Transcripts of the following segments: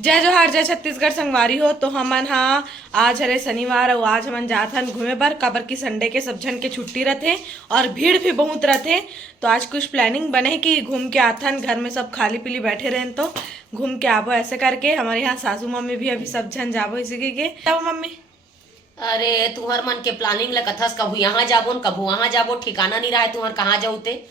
जय जोहार जय छत्तीसगढ़ संगवारी हो। तो हमन हाँ आज हरे शनिवार और आज हमन जात हन घूमे बर काबर की संडे के सब झन के छुट्टी रहते और भीड़ भी बहुत रहते। तो आज कुछ प्लानिंग बने कि घूम के आथन, घर में सब खाली पीली बैठे रहें तो घूम के आबो ऐसे करके। हमारे यहाँ सासू मम्मी भी अभी सब झन जाबो इसी के तब मम्मी। अरे तुहर मन के प्लानिंग ला कथस कभू यहाँ जाबो न कभू वहाँ जाबो, ठिकाना नहीं रहा है तुहर कहाँ जाऊ ते।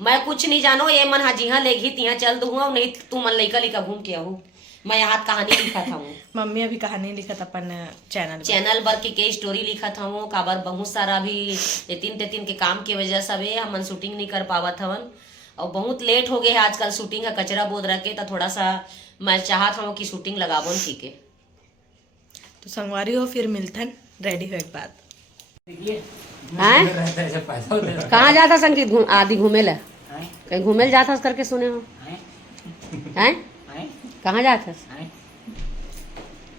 मैं कुछ नहीं जानो, ये मन हा जिहाँ लेगी तिहाँ चल दूंगा, नहीं तू मन लइका लइका घूम के आहू। मैं यहाँ कहानी लिखा था हूँ मम्मी अभी कहानी लिखत अपन चैनल पर के स्टोरी लिखा था हूँ। काबर बहुत सारा भी एतिन तेतिन के काम की वजह से भी हमन शूटिंग नहीं कर पावत हवन और बहुत लेट हो गए है। आजकल शूटिंग का कचरा बोध रखे तो थोड़ा सा मैं चाहत हूँ कि शूटिंग लगाबो ठीक है। तो संगवारी हो फिर मिलथन रेडी हो एक बात। कहाँ जाता संगीत आदि घूमे ला कहीं घूमे जाता करके सुने हो हैं? कहाँ जाता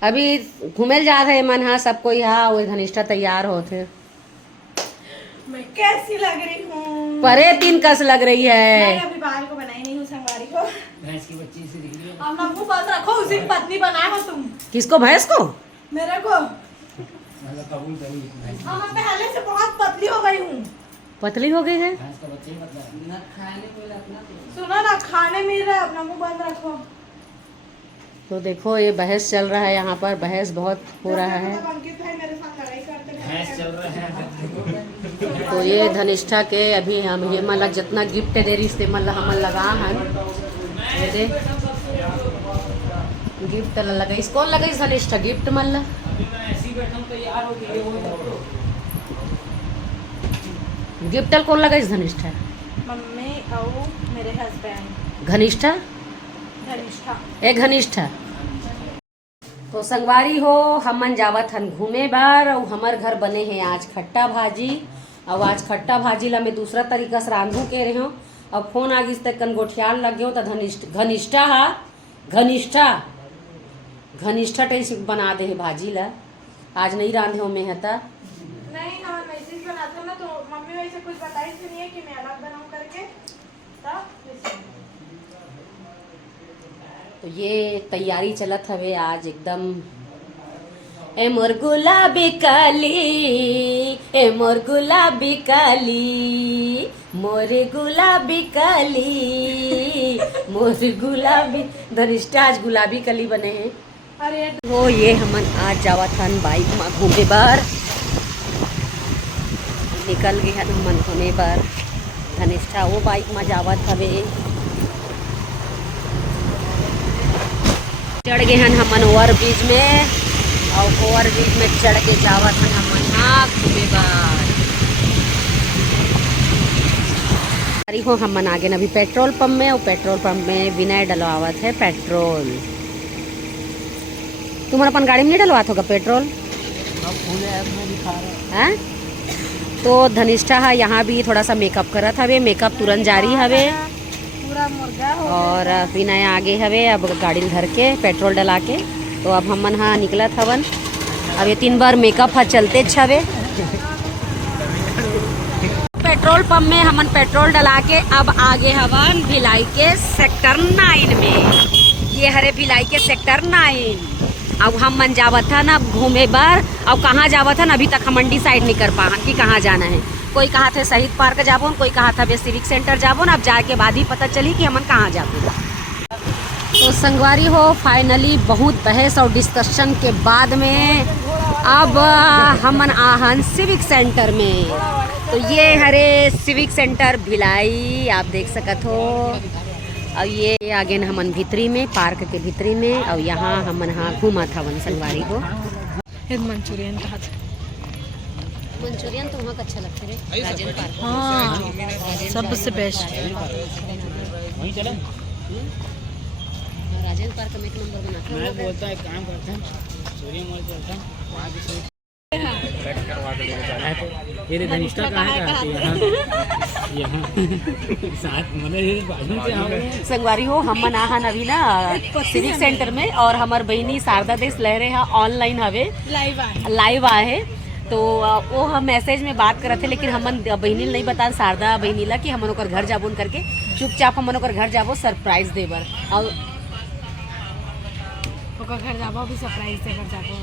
अभी घूमे जात है मन? हाँ सब कोई हाँ वही घनिष्ठा तैयार होते। मैं कैसी लग रही हूँ? परे तीन कस लग रही है। मैं अभी बाल को बनाई नहीं हूँ संगवारी को। भैंस की बच्ची से दिख रही है। अब नंबू बंद रखो, उसी की पत्नी बनाए हो तुम। किसको? भैंस को? मेरे को। मतलब कबूल करी भैंस हाँ मैं पहले से बहुत पतली हो गई हूँ। पतली हो गई है? भैंस का बच्चा ही पतला है। ना खाने को लगना सुनो ना, खाने मिल रहा है, अपना मुंह बंद रखो। तो देखो ये बहस चल रहा है यहाँ पर, बहस बहुत हो रहा है। अंकित भाई मेरे साथ लड़ाई करते हैं। भैंस चल रहा है। तो ये धनिष्ठा के अभी हम ये मतलब जितना गिफ्ट दे रही से मतलब हम लगा हन ये दे गिफ्ट लगा। कौन लगा धनिष्ठा गिफ्ट मतलब ऐसी बैठा तैयार हो गई वो। गिफ्ट कौन लगा धनिष्ठा? मम्मी और मेरे हस्बैंड घनिष्ठा धनिष्ठा। ए घनिष्ठा। तो संगवारी हो हमन जावत हन घूमे बार और हमार घर बने हैं आज खट्टा भाजी। और आज खट्टा भाजी ला मैं दूसरा तरीका से रांधू के रहे हूँ। अब फोन आ गई तक गोठियाल लग गयो तो घनिष्ठा हा घनिष्ठा टेस्ट बना दे है भाजी ला। आज नहीं रांधे हो मैं हता नहीं ना, मैसेज बनाता ना तो मम्मी वैसे कुछ बताई तो नहीं है कि मैं अलग बनाऊं करके तब। तो ये तैयारी चलत हवे आज एकदम। ए मोर गुलाबी काली, ए मोर गुलाबी काली, मोरे गुलाबी काली, मोर गुलाबी। धनिष्ठा आज गुलाबी कली बने हैं। अरे वो ये हमन आज जावत हन बाइक में घूमे बार। निकल गए हन हमन घूमे बार। धनिष्ठा वो बाइक में जावत हवे। चढ़ गए हन हमन ओवर ब्रिज में और ओवर ब्रिज में चढ़ के जावत हन हमन हाँ घूमे बार। अरे हो हमन आगे अभी पेट्रोल पंप में और पेट्रोल पंप में विनय डलवावत है पेट्रोल। तुम अपन गाड़ी में नहीं डलवात होगा पेट्रोल? हैं? तो धनिष्ठा है यहाँ भी थोड़ा सा मेकअप करत हवे। मेकअप तुरंत जारी हवे पूरा मुर्गा हो और विनय आगे हवे अब गाड़ी धर के पेट्रोल डला के। तो अब हमन हाँ निकलत हवन। अब ये 3 बार मेकअप हा चलते छवे। पेट्रोल पंप में हमन पेट्रोल डला के अब आगे हवन भिलाई के सेक्टर 9 में। ये हरे भिलाई के सेक्टर 9। अब हम मन जावत हन अब घूमे बार। अब कहाँ जावत हन अभी तक हम मंडी साइड नहीं कर पाहन कि कहाँ जाना है। कोई कहा थे शहीद पार्क जाबो, कोई कहा था सिविक सेंटर जाबो। अब जाके बाद ही पता चली कि हमन कहाँ जाबो। तो संगवारी हो फाइनली बहुत बहस और डिस्कशन के बाद में अब हमन आहन सिविक सेंटर में। तो ये हरे सिविक सेंटर भिलाई आप देख सकत हो। और ये आगे हमन भीतरी में पार्क के भीतरी में और यहाँ हमन हाँ घूमा था वन संगवारी को। मंचूरियन कहा था। मंचूरियन तो वहाँ का अच्छा लगता है राजेंद्र पार्क। हाँ सबसे बेस्ट। वहीं चला। राजेंद्र पार्क में 1 नंबर बना था। मैं बोलता है काम करते हैं सूर्य मॉल चलता है वहाँ की कट करवा के लेके जाना है। तो ये धनिष्ठा कहाँ है? यहाँ साथ मतलब ये बाजू से हम संगवारी हो हमन आहन अभी ना सिविक सेंटर में और हमार बहनी शारदा देश लहरे हा ऑनलाइन हवे लाइव आए। तो वो हम मैसेज में बात करते थे लेकिन हमन बहनी नहीं बता शारदा बहनी ला कि हमन ओकर घर जाबो करके चुपचाप हमन ओकर घर जाबो सरप्राइज देबर। और का घर जाबो अभी सरप्राइज से घर जाबो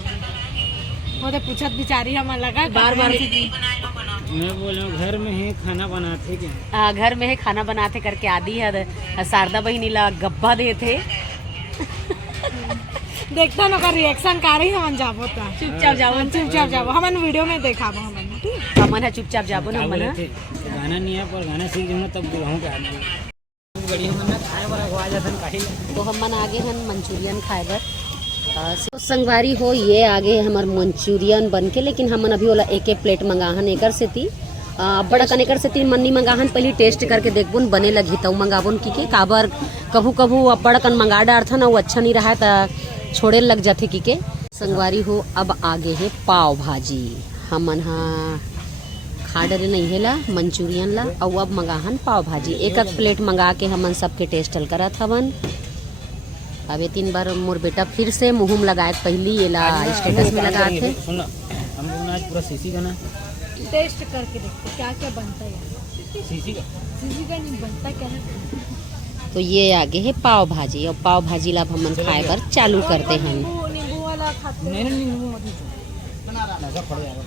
वो तो पूछत बिचारी हमार लगा बार बार मैं बोल रहा हूँ घर में ही खाना बनाते क्या? घर में है खाना बनाते करके आदि है शारदा बहिनी ला गब्बा देते देखता ना का रिएक्शन का रही हमन जाबो ता चुपचाप जाओ हमन वीडियो में देखाबो हमन ठीक हमन है चुपचाप जाबो ना क्या हमन बोले है। थे? गाना नहीं है पर गाना सीख जाऊंगा तब बुलाऊँ क्या आदमी बढ़िया मन खाए वाला खवा जाता काहे तो हमन आगे हन मंचूरियन खाए बर तो संगवारी हो ये आगे हमार मंचूरियन बन के लेकिन हमन अभी वाला एक प्लेट मंगाहन एकर से थी बड़ा कन एकर से थी मन्नी मंगाहन पहले टेस्ट करके देखबुन बने लगी तब मंगाबुन की काबर कभू कभू बड़ा कन मंगा डार था ना वो अच्छा नहीं रहा था छोड़े लग जाते की संगवारी हो अब आगे है पाव भाजी हमन हाँ खा डरे नहीं है ला मंचूरियन ला और अब मंगाहन पाव भाजी एक प्लेट मंगा के हमन सबके टेस्टल करत हवन। अब ये 3 बार मोर बेटा फिर से मुँह में लगाए पहली ये ला स्टेटस में लगा थे। सुन लो हम लोग आज पूरा सीसी का ना टेस्ट करके देखते क्या क्या बनता है सीसी का नहीं बनता क्या है। तो ये आगे है पाव भाजी और पाव भाजी ला हमन खाए बर चालू करते हैं। नींबू वाला खाते नहीं नहीं नहीं मत छो नशा पड़ जाएगा।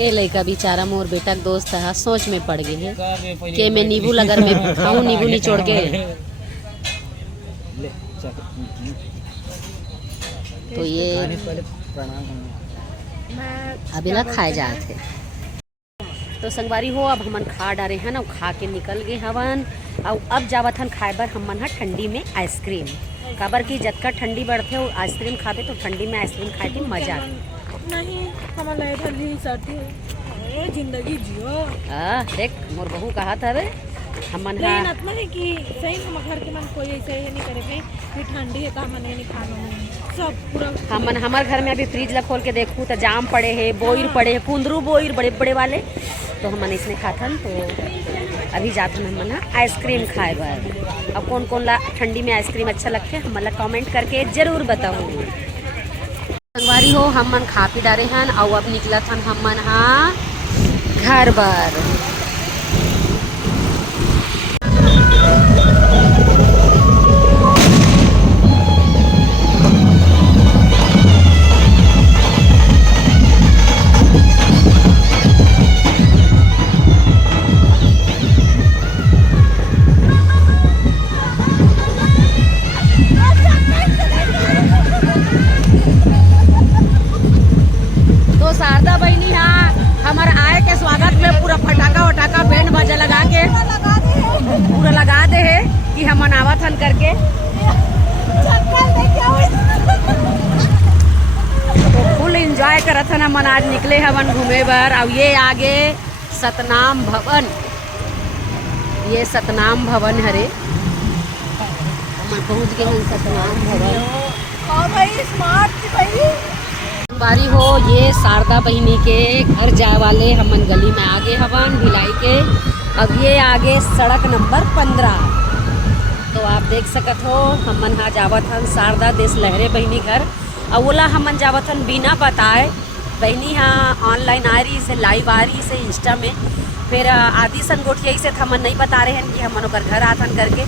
ए लड़का बेचारा मोर बेटा के दोस्त है सोच में पड़ गए है कि मैं नींबू लगर में खाऊं नींबू निचोड़ के ले तो ये पहले प्रणाम करना अभी ला खाए जाते तो संगवारी हो अब हमन खा डारे हैं ना खा के निकल गए हवन और अब जावत हन खाए बर हमन हा ठंडी में आइसक्रीम काबर की जतका ठंडी बढ़ते हो आइसक्रीम खाते तो ठंडी में आइसक्रीम खाए के मजा नहीं हमारा ठंडी सर्दी है जिंदगी जियो देख मोर बहू कहा था रे हमन हा लेकिन इतना है कि सही हम घर के मन कोई ऐसे ही नहीं करे कि ठंडी है तो हमन नहीं खाना सब पूरा हमन हमार घर में अभी फ्रिज ला खोल के देखूँ तो जाम पड़े है बोइर पड़े है कुंदरू बोइर बड़े बड़े वाले तो हमन इसने खाथन तो अभी जाथन हमन आइसक्रीम खाए बर। अब कौन कौन ला ठंडी में आइसक्रीम अच्छा लगते हमन ला कमेंट करके जरूर बताओ। संगवारी हो हमन खा पी डारे हन और अब निकला थन हमन हाँ घर बर। तो शारदा बहनी हाँ हमारे आए के स्वागत में पूरा फटाका वटाका बैंड बाजा लगा के पूरा लगा दे है कि हम मनावत हन करके तो फुल एंजॉय करत हन हमन आज निकले हवन घूमे बर। और ये आगे सतनाम भवन ये सतनाम भवन हरे हमन पहुँच गए हन सतनाम भवन। भाई स्मार्ट भाई बारी हो ये शारदा बहिनी के घर जाए वाले हमन गली में आगे हवन भिलाई के। अब ये आगे सड़क नंबर 15 तो आप देख सकत हो हमन हाँ जावत हन शारदा देश लहरे बहिनी घर और ओला हमन जावत हन बिना बताए बहिनी हाँ ऑनलाइन आ रही से लाइव आ रही से इंस्टा में फिर आदि संगोठिया से हमन नहीं बता रहे हैं कि हमन ओकर घर आथन करके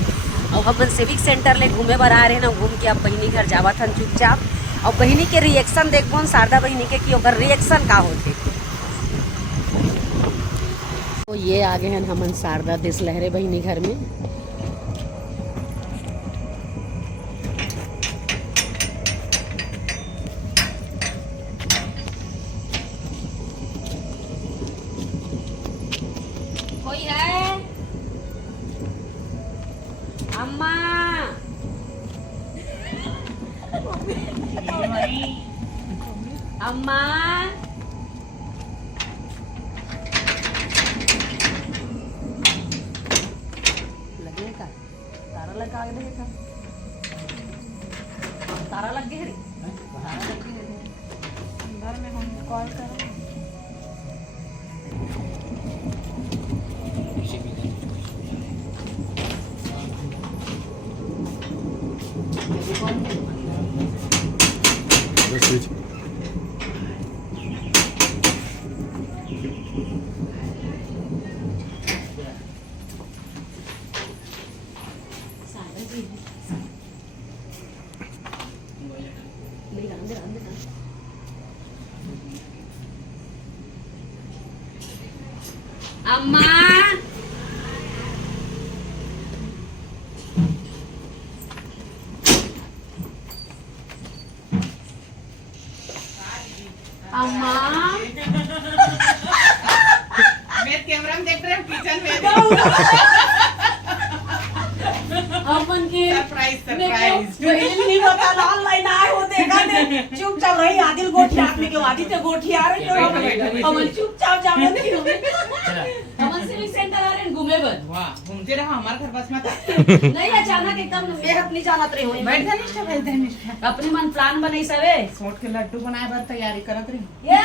और हमन सिविक सेंटर ले घूमे बर आ रहे हैं ना घूम के अब बहिनी घर जावत हन चुपचाप और बहिनी के रिएक्शन देखबो शारदा बहिनी के कि ओकर रिएक्शन का होते। तो ये आगे हैं हमन शारदा देश लहरे बहिनी घर में। कोई है अम्मा अम्मा लगे का तारा लगा के देखा तारा लग गए रे तारा लग गए घर में हम कॉल करो अम्मा अम्मा मैं कैमरा में देख रहे हैं किचन में अपन के सरप्राइज सरप्राइज पहले नहीं बता ऑनलाइन आए हो देखा ने चुपचाप रही आदिल गोठी आपने के आदित्य गोठी आ रही तो अपन चुपचाप जावन की हमन सिविक सेंटर आ रहे हैं घूमे बर वाह घूमते रहो हमारे घर पास मत नहीं अचानक एकदम बेहद नहीं जानत रही हो बैठ धनिष्ठा बैठ धनिष्ठा अपने मन प्लान बनाई सबे सोट के लड्डू बनाए बर तैयारी करत रही ये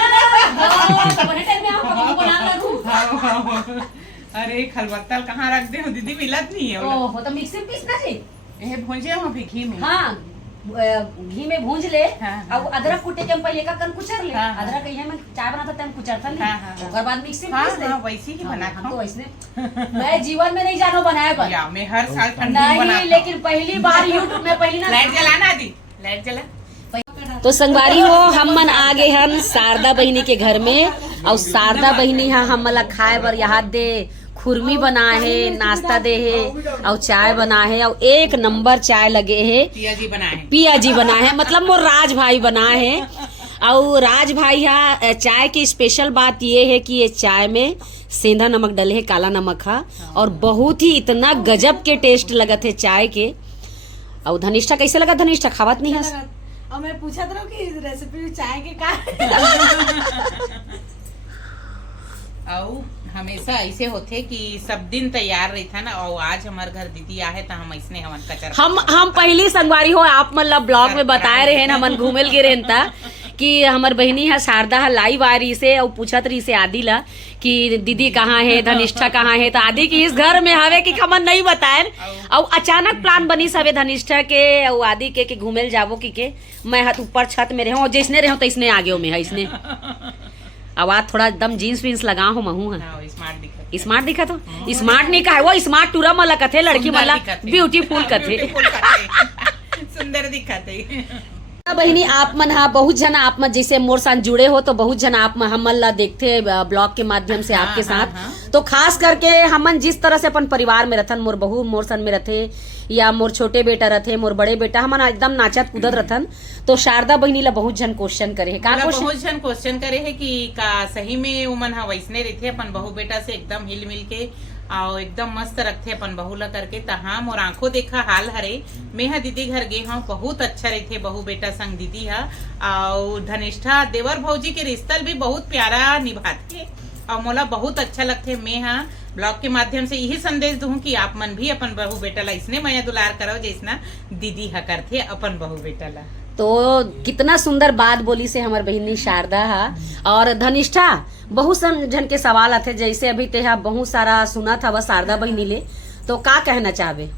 बने टाइम में हम कब बना लगू अरे खलबत्ता कहाँ रख दे हो दीदी मिलत नहीं है ओहो तो मिक्सी में पीसना जी ये भुंजे हम अभी घी में हाँ घी में भूंज ले हाँ, और अदरक कूटे के हम पहले का कन कुचर ले हाँ, अदरक कहीं में चाय बनाता टाइम कुचरता नहीं हाँ, हाँ, ओकर बाद मिक्सी में हाँ पीस ले हाँ वैसे ही बना हम तो वैसे मैं जीवन में नहीं जानो बनाए पर या मैं हर साल ठंडी नहीं बनाता लेकिन पहली बार यूट्यूब में पहली ना लाइट जलाना दी लाइट जला तो संगवारी हो हम मन आ गए हम शारदा बहिनी के घर में और शारदा बहिनी हम मला खाए बर यहाँ दे खुरमी बना है नाश्ता दे है और चाय बना है और एक नंबर चाय लगे है पिया जी बनाए पिया जी बना है मतलब मोर राज भाई बना है और राज भाई यहाँ चाय की स्पेशल बात ये है कि ये चाय में सेंधा नमक डले है काला नमक है और बहुत ही इतना गजब के टेस्ट लगत है चाय के। और धनिष्ठा कैसे लगा? धनिष्ठा खावत नहीं है और मैं पूछा था कि रेसिपी चाय के का और हमेशा ऐसे होते कि सब दिन तैयार रही था ना और आज हमारे घर दीदी आए तो हम ऐसने हमन कचर हम पहली संगवारी हो आप मतलब ब्लॉग में बताए रहे हैं हमन घूमेल गे रहन था कि हमार बहनी है शारदा है लाइव आ रही से और पूछत रही से आदि ला कि दीदी कहाँ है धनिष्ठा कहाँ है तो आदि की इस घर में हवे कि हमन नहीं बताए और अचानक प्लान बनी सवे धनिष्ठा के और आदि के घूमेल जाबो के मैं हाथ ऊपर छत में रहूं और जैसने रहूं तैसने आगे में है इसने आवाज थोड़ा एकदम जीन्स वीन्स लगा हो महू है स्मार्ट दिखा तो स्मार्ट नहीं कहा वो स्मार्ट टूरा मला कथे लड़की मला ब्यूटीफुल कथे सुंदर दिखते बहिनी आप मन हाँ बहुत जन आप मन जैसे मोर साथ जुड़े हो तो बहुत जन आप हमन ला देखते ब्लॉग के माध्यम से आपके साथ तो खास करके हमन जिस तरह से अपन परिवार में रहथन मोर बहू मोर सन में रहते या मोर छोटे बेटा रहते मोर बड़े बेटा हमन एकदम नाचत कूदत रहथन तो शारदा बहिनी ला बहुत जन क्वेश्चन करे है का बहुत जन क्वेश्चन करे है कि का सही में उमन हा वैसने रहते अपन बहू बेटा से एकदम हिल मिल के और एकदम मस्त रखते अपन बहू ला करके तहा मोर आंखों देखा हाल हरे मैं हा दीदी घर गे हाँ बहुत अच्छा रहते बहू बेटा संग दीदी हा और धनिष्ठा देवर भौजी के रिश्ता भी बहुत प्यारा निभाते और मोला बहुत अच्छा लगते मैं हाँ ब्लॉग के माध्यम से यही संदेश दूं कि आप मन भी अपन बहू बेटा ला इसने मया दुलार करो जैसना दीदी हा करते अपन बहू बेटा ला। तो कितना सुंदर बात बोली से हमार बहिनी शारदा हा और धनिष्ठा बहुत जन के सवाल आते जैसे अभी ते बहुत सारा सुना था वह शारदा बहिनी ले तो का कहना चाहबे?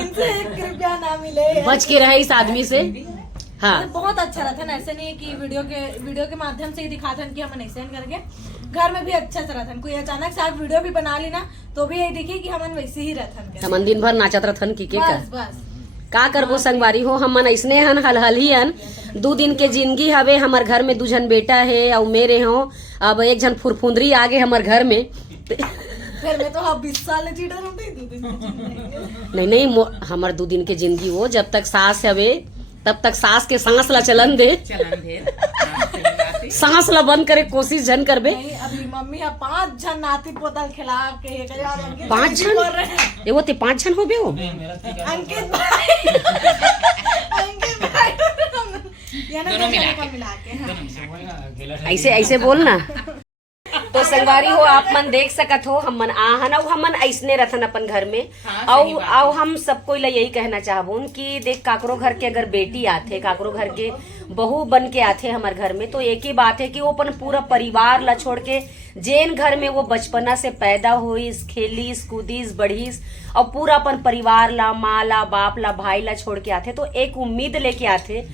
इनसे कृपया ना मिले बच के रहे इस आदमी से। हाँ बहुत अच्छा रहता है ऐसे नहीं है कि वीडियो के माध्यम से ही दिखाते हैं कि हम ऐसे करके घर में भी अच्छा से रहता कोई अचानक से आप वीडियो भी बना ली ना तो भी यही देखिए कि हम वैसे ही रहते हमन दिन भर नाचत रहथन की के बस बस का करबो संगवारी हो हमन ऐसने हन हल ही हन 2 दिन के जिंदगी हवे हमार घर में 2 जन बेटा है और मेरे हो अब एक जन फुरफुंदरी आगे हमार घर में फिर मैं तो आप 20 साल चीटर हूं नहीं हमार 2 दिन के जिंदगी वो जब तक सास हवे तब तक सास के सांस ला चलन दे सांस ला बंद करे कोशिश जन करबे। अभी मम्मी 5 जन नाती पोतल खिला के 5 जन एगो ते 5 जन होबे हो अंकित भाई मिला के ऐसे बोलना तो संगवारी हो आप मन देख सकत हो हमन आहन और हमन ऐसने रथन अपन घर में और हम सबको यही कहना चाहबून कि देख काकरो घर के अगर बेटी आथे काकरो घर के बहू बन के आथे हमार घर में तो एक ही बात है कि वो अपन पूरा परिवार ला छोड़ के जेन घर में वो बचपना से पैदा हुईस खेलीस कूदीस बढ़ीस और पूरा अपन परिवार ला माँ ला बाप ला भाई ला छोड़ के आथे तो एक उम्मीद लेके आथे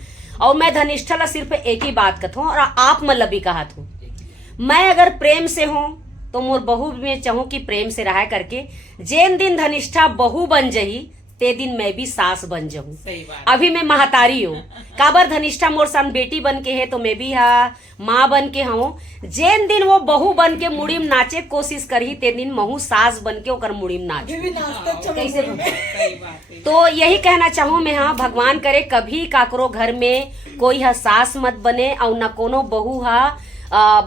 और मैं धनिष्ठा ला सिर्फ एक ही बात कहूँ और आप मन ला भी कहत हूँ मैं अगर प्रेम से हूँ तो मोर बहू में चाहूँ कि प्रेम से रहा करके जेन दिन धनिष्ठा बहू बन जही ते दिन मैं भी सास बन जाऊँ। सही बात। अभी मैं महतारी हूँ, काबर धनिष्ठा मोर सन बेटी बन के है तो मैं भी माँ बन के हूँ। जेन दिन वो बहू बन के मुड़ीम नाचे कोशिश करही ते दिन महू सास बन के ओकर मुड़ीम नाच कैसे सही बात है। तो यही कहना चाहूँ मैं, हाँ भगवान करे कभी काकरो घर में कोई सास मत बने और न कोनो बहू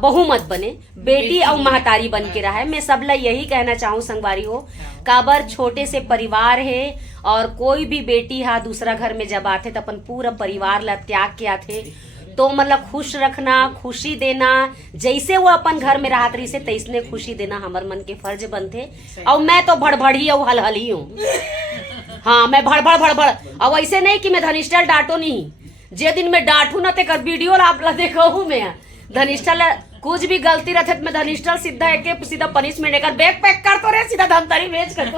बहू मत बने, बेटी और महतारी बन के रहा है। मैं सबला यही कहना चाहूँ संगवारी हो, काबर छोटे से परिवार है और कोई भी बेटी दूसरा घर में जब आते तो अपन पूरा परिवार ला त्याग के आते, तो मतलब खुश रखना, खुशी देना, जैसे वो अपन घर में रहत रही से तैसने खुशी देना हमर मन के फर्ज बनते। और मैं तो भड़भड़ी और हलहली हूँ, हाँ मैं भड़भड़ और ऐसे नहीं कि मैं धनिष्ठा डांटो नहीं, जे दिन मैं डांटू ना ते वीडियो आप ला देखू मैं धनिष्ठा कुछ भी गलती रहते मैं धनिष्ठा सीधा पनिशमेंट लेकर बैग पैक कर तो रे सीधा धमतरी भेज कर तो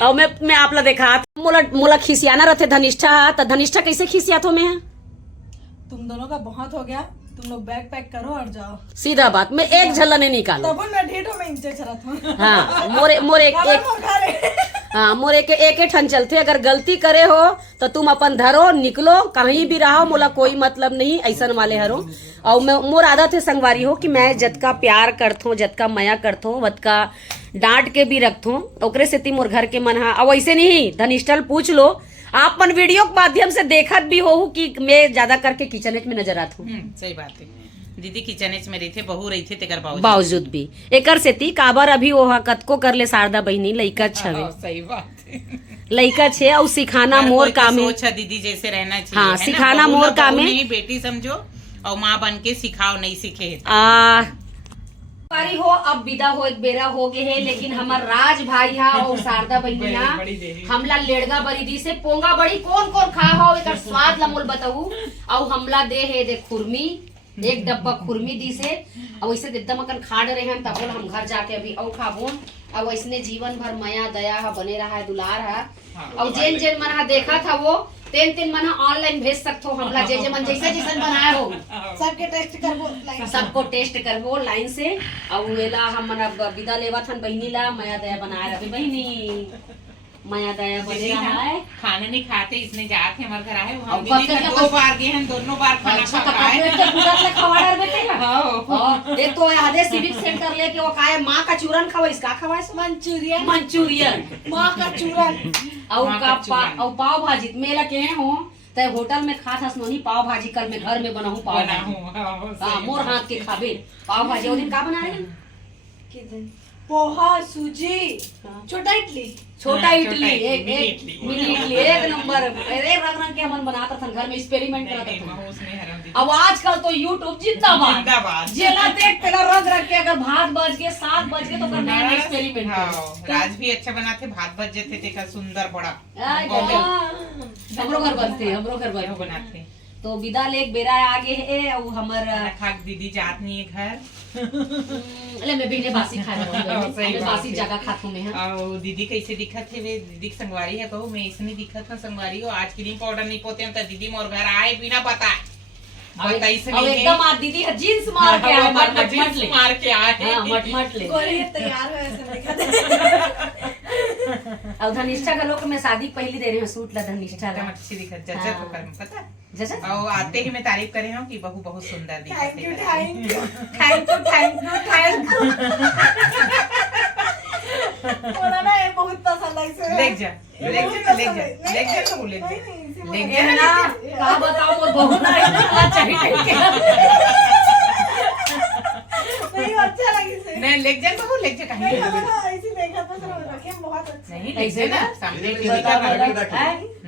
और मैं आप ला देखा मोला खिसियाना रहते धनिष्ठा, तो धनिष्ठा कैसे खिसियात हो मैं? तुम दोनों का बहुत हो गया, तुम लोग बैग पैक करो और जाओ। सीधा बात, मैं एक झल्ला नहीं निकालो। तब मैं ढेठो में इंचे चलत हूं। हाँ मोर एक ठन चलते, अगर गलती करे हो तो तुम अपन धरो निकलो कहीं भी रहो, मोला कोई मतलब नहीं ऐसन वाले हरो। और मैं मोर आदत है संगवारी हो कि मैं जतका प्यार करथो, जतका माया करथो, वतका डांट के भी रखथो, ओकरे से मोर घर के मन हा। और ऐसे नहीं धनिष्ठा पूछ लो, आप मन वीडियो के माध्यम से देखत भी हो कि मैं ज्यादा करके किचनेट में नजर आत हूँ। सही बात है। दीदी किचनेच में रहते, बहू रही थे तेकर बावजूद भी एकर सेती काबर अभी वो कतको कर ले शारदा बहिनी लइका छवे। सही बात है। लइका छे और सिखाना मोर काम है। सोच है दीदी जैसे रहना चाहिए। हाँ, सिखाना मोर काम है। बेटी समझो और माँ बन के सिखाओ, नहीं सीखे पारी हो। अब विदा हो बेरा हो गए है, लेकिन हमार राज भाई और शारदा बहिनी हमला लेड़गा बरीदी से पोंगा बड़ी कौन कौन खा हो एकर स्वाद ला मोल बताऊ। और हमला दे खुरमी, एक डब्बा खुरमी दी से और वैसे एकदम अकन खा डरे हैं, तब हम घर जाके अभी और खाबो। और वैसने जीवन भर माया दया बने रहा है, दुलार है। और जेन जेन मन देखा था वो तेन मन ऑनलाइन भेज सकते हो हमला, जे मन जैसे बनाया हो सबको टेस्ट करबो लाइन से। और वेला हम विदा लेवा थन बहिनी ला माया दया बनाए रहे। बहिनी माया दया बने रहा है, खाना नहीं खाते इसने जाते हमारे घर आए, हम दीदी का 2 बार गए हैं, दोनों बार खाना खा एक तो आधे सिविक सेंटर लेके वो काहे माँ का चूरन खवाइस, का खवाइस मंचूरियन माँ का चूरन और पाव भाजी मेला के हो ते होटल में खा था नोनी पाव भाजी, कल मैं घर में बनाऊं पाव भाजी। हाँ मोर हाथ के खाबे पाव भाजी। वो दिन का बना रहे? पोहा, सूजी, छोटा इडली एक मिनी इडली एक नंबर, रंग रंग के हम बनाता था घर में, एक्सपेरिमेंट करता था। अब आजकल तो यूट्यूब जिंदाबाद, जेला देख तेरा रंग रंग के अगर भात बज गए 7 बज गए तो कर नया एक्सपेरिमेंट। राज भी अच्छा बनाते, भात बज जाते देखा सुंदर बड़ा हमरो घर बनाते। तो विदा लेक बेरा आगे है और हमर खाक दीदी जात नहीं है घर। अरे मैं बिने बासी खा रहा हूं, मैं बासी जगह खात हूं मैं। और दीदी कैसे दिखत है वे? दीदी संगवारी है कहूं, मैं इसने दिखत हूं संगवारी हो। आज क्रीम पाउडर नहीं पोते हैं तो दीदी मोर घर आए बिना पता और एकदम आज दीदी जींस मार के आए, मट ले तैयार है ऐसे दिखा। और धनिष्ठा का लोग मैं शादी पहली दे रही हूँ सूट ला धनिष्ठा ला अच्छी दिखत जचत होकर में पता जचत। और आते ही मैं तारीफ करे हूँ कि बहू बहुत सुंदर दिखत है। थैंक यू थोड़ा ना ये बहुत पसंद है इसे। लेक जा तो बोले ना का बताओ वो बहू ना इतना चाहिए नहीं अच्छा लगी से नहीं लेक जा कहीं ऐसे देखा तो रखे बहुत अच्छा नहीं ऐसे ना सामने टीवी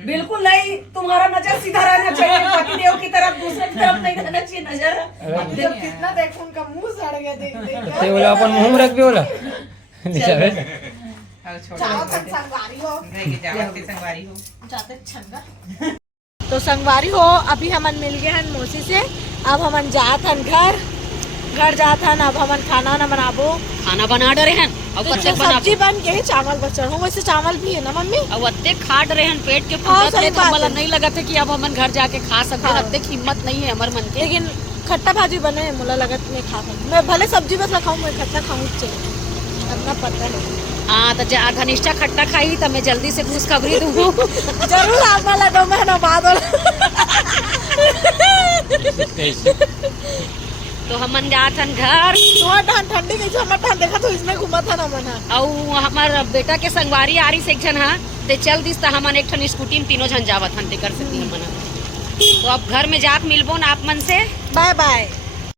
बिल्कुल नहीं, तुम्हारा नजर सीधा रहना चाहिए, पतिदेव की तरफ दूसरे की तरफ नहीं रहना चाहिए नजर। जब कितना देखो उनका मुंह सड़ गया देख ते बोला अपन मुंह में रख भी बोला निशावे संगवारी हो संगवारी हो जाते छंगा। तो संगवारी हो अभी हमन मिल गए हन मौसी से, अब हमन जात हन घर जात हन। अब हमन खाना ना बनाबो, खाना बना डरे हैं और तो सब्जी बन के चावल बचल हो, वैसे चावल भी है ना मम्मी। अब अत्ते खा डरे हैं पेट के फुटत ले, तो मला नहीं लगा था कि अब हमन घर जाके खा सकते हैं, अत्ते हिम्मत नहीं है हमर मन के। लेकिन खट्टा भाजी बने मोला लगत नहीं खा सकती मैं भले सब्जी बस खाऊं मैं खट्टा खाऊं चाहिए करना पड़ता है हाँ तो धनिष्ठा खट्टा खाई तो मैं जल्दी से खुशखबरी दूँ जरूर आप वाला दो महीना बाद तो हमन जात हन घर तुम्हारा ठंडी कैसे हमारा ठंड देखा तो इसमें घुमा था ना मना और हमार बेटा के संगवारी आरी से एक जन हा ते चल दिस त हमन एक ठन स्कूटी में तीनों जन जावत हन ते कर सकती हमन तो अब घर में जात मिलबो ना आप मन से बाय बाय